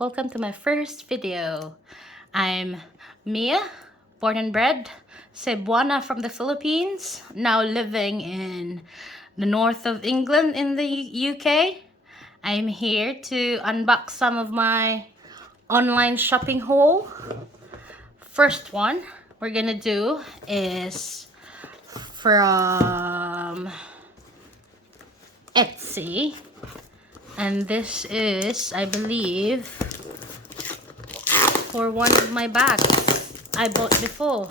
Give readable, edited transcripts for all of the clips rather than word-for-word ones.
welcome to my first video. I'm Mia, born and bred Cebuana from the Philippines, now living in the north of England in the UK. I'm here to unbox some of my online shopping haul. First one we're gonna do is from Etsy, and this is, I believe, for one of my bags I bought before.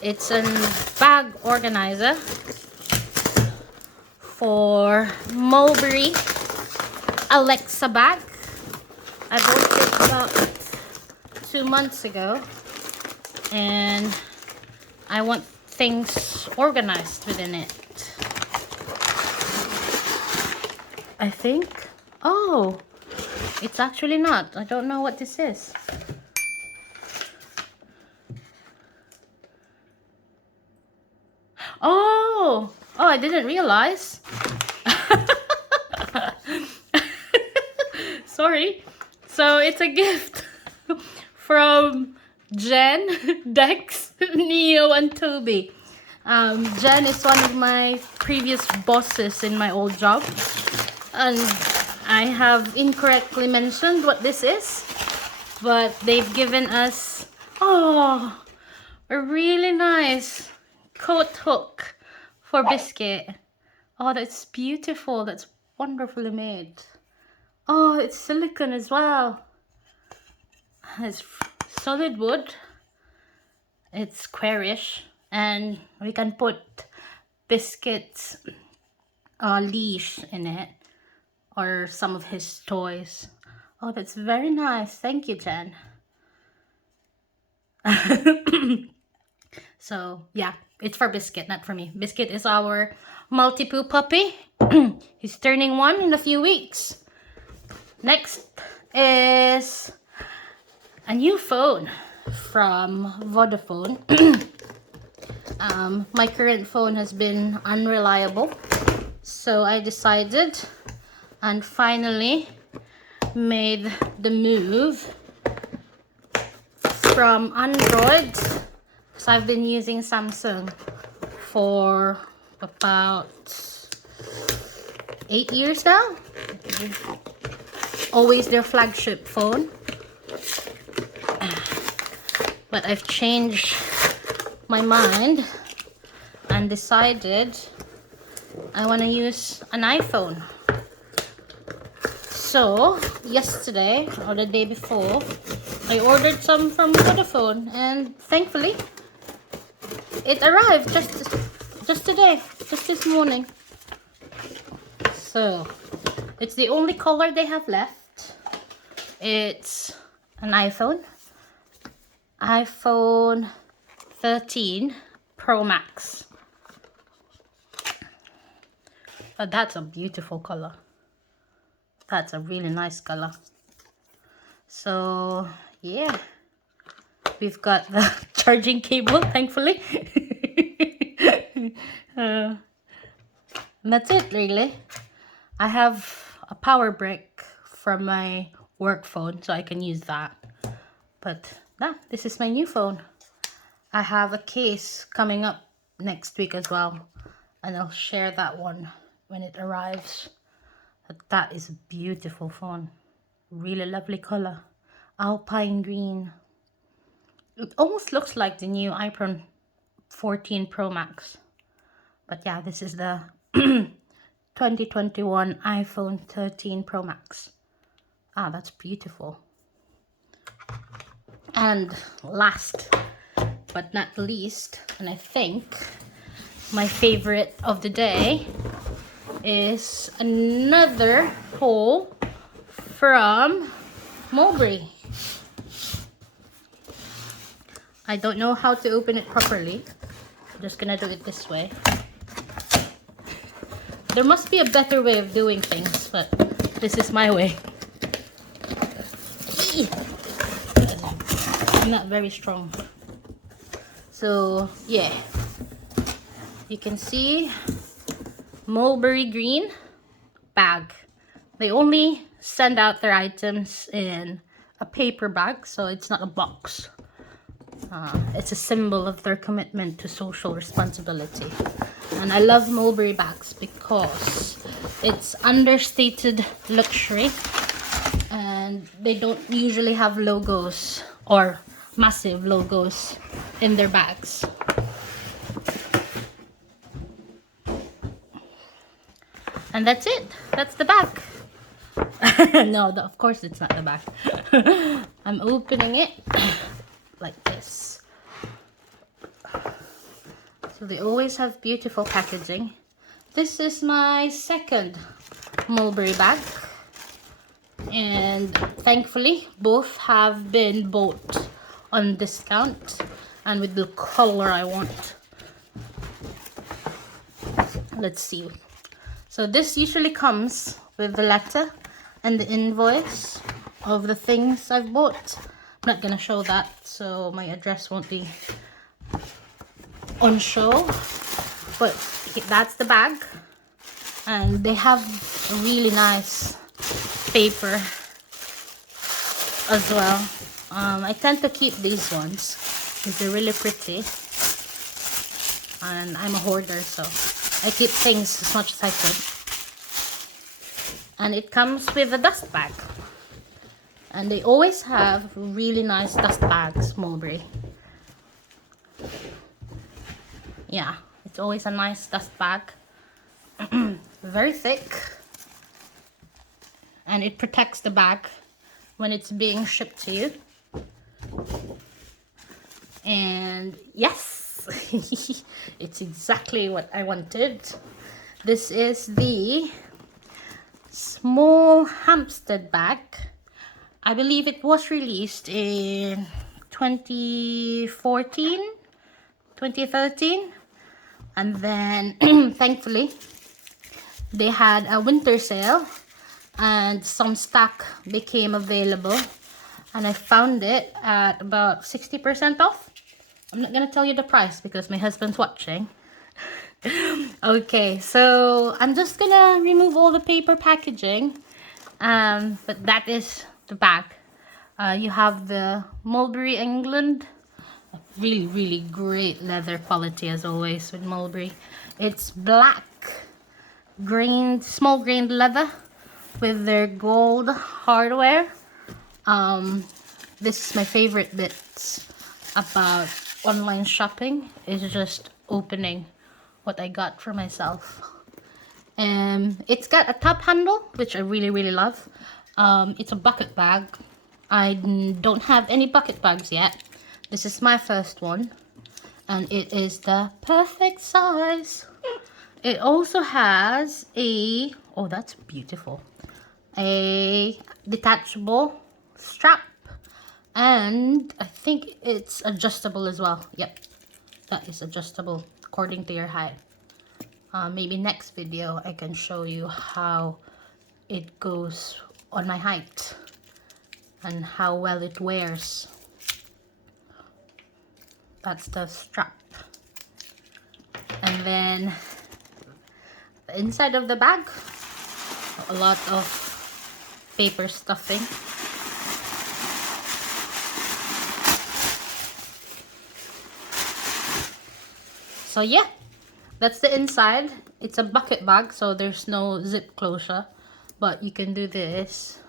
It's a bag organizer for Mulberry Alexa bag. I bought it about 2 months ago, and I want things organized within it. I think. Oh, it's actually not. I don't know what this is. Oh, I didn't realize. Sorry. So it's a gift from Jen, Dex, Neo, and Toby. Jen is one of my previous bosses in my old job, and I have incorrectly mentioned what this is, but they've given us a really nice coat hook for Biscuit. Oh, that's beautiful. That's wonderfully made. Oh, it's silicone as well. It's solid wood. It's squarish, and we can put Biscuit's leash in it, or some of his toys. Oh, that's very nice. Thank you, Jen. So yeah, it's for Biscuit, not for me. Biscuit is our Multi-Poo puppy. He's turning 1 in a few weeks. Next is a new phone from Vodafone. My current phone has been unreliable, so I decided and finally made the move from Android, because I've been using Samsung for about 8 years now. Always their flagship phone. But I've changed my mind and decided I want to use an iPhone. So yesterday, or the day before, I ordered some from Vodafone, and thankfully it arrived just today, just this morning. So it's the only color they have left. It's an iPhone 13 Pro Max. But that's a beautiful color. That's a really nice color. So yeah, we've got the charging cable, thankfully. And that's it, really. I have a power brick from my work phone, so I can use that. But this is my new phone. I have a case coming up next week as well, and I'll share that one when it arrives. But that is a beautiful phone. Really lovely color. Alpine green. It almost looks like the new iPhone 14 Pro Max. But yeah, this is the 2021 iPhone 13 Pro Max. That's beautiful. And last but not least, and I think my favorite of the day, is another haul from Mulberry. I don't know how to open it properly. I'm just gonna do it this way. There must be a better way of doing things, but this is my way. I'm not very strong. So yeah, you can see mulberry green bag. They only send out their items in a paper bag, so it's not a box. It's a symbol of their commitment to social responsibility. And I love mulberry bags because it's understated luxury, and they don't usually have logos or massive logos in their bags. And that's it. That's the bag. No, of course it's not the bag. I'm opening it like this. So they always have beautiful packaging. This is my second mulberry bag, and thankfully both have been bought on discount and with the color I want. Let's see. So this usually comes with the letter and the invoice of the things I've bought. I'm not gonna show that, so my address won't be on show, but that's the bag, and they have a really nice paper as well. I tend to keep these ones because they're really pretty, and I'm a hoarder, so I keep things as much as I could. And it comes with a dust bag, and they always have really nice dust bags, Mulberry. Yeah, it's always a nice dust bag. Very thick, and it protects the bag when it's being shipped to you. And yes, it's exactly what I wanted. This is the small Hampstead bag. I believe it was released in 2014, 2013. And then thankfully they had a winter sale and some stock became available, and I found it at about 60% off. I'm not gonna tell you the price because my husband's watching. Okay, so I'm just gonna remove all the paper packaging, but that is the bag. You have the Mulberry England. Really, really great leather quality as always with Mulberry. It's black grained, small grained leather with their gold hardware. This is my favorite bits about online shopping, is just opening what I got for myself. It's got a top handle, which I really, really love. It's a bucket bag. I don't have any bucket bags yet. This is my first one, and it is the perfect size. It also has a, oh, that's beautiful, a detachable strap, and I think it's adjustable as well. Yep, that is adjustable according to your height. Maybe next video I can show you how it goes on my height and how well it wears. That's the strap. And then the inside of the bag, a lot of paper stuffing. So yeah, that's the inside. It's a bucket bag, so there's no zip closure, but you can do this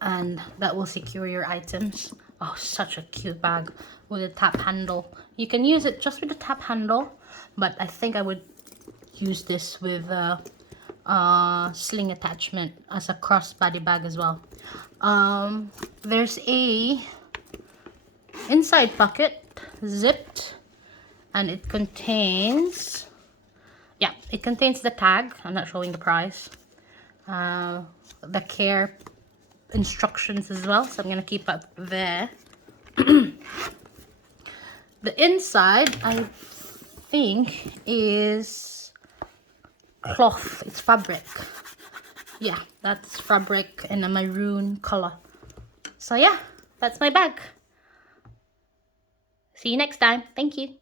and that will secure your items. Oh, such a cute bag with a tap handle. You can use it just with the tap handle, but I think I would use this with a sling attachment as a crossbody bag as well. There's a inside pocket, zipped, and it contains, yeah, it contains the tag. I'm not showing the price. The care instructions as well, so I'm gonna keep up there. The inside, I think, is cloth. It's fabric. Yeah, that's fabric in a maroon color. So yeah, that's my bag. See you next time. Thank you.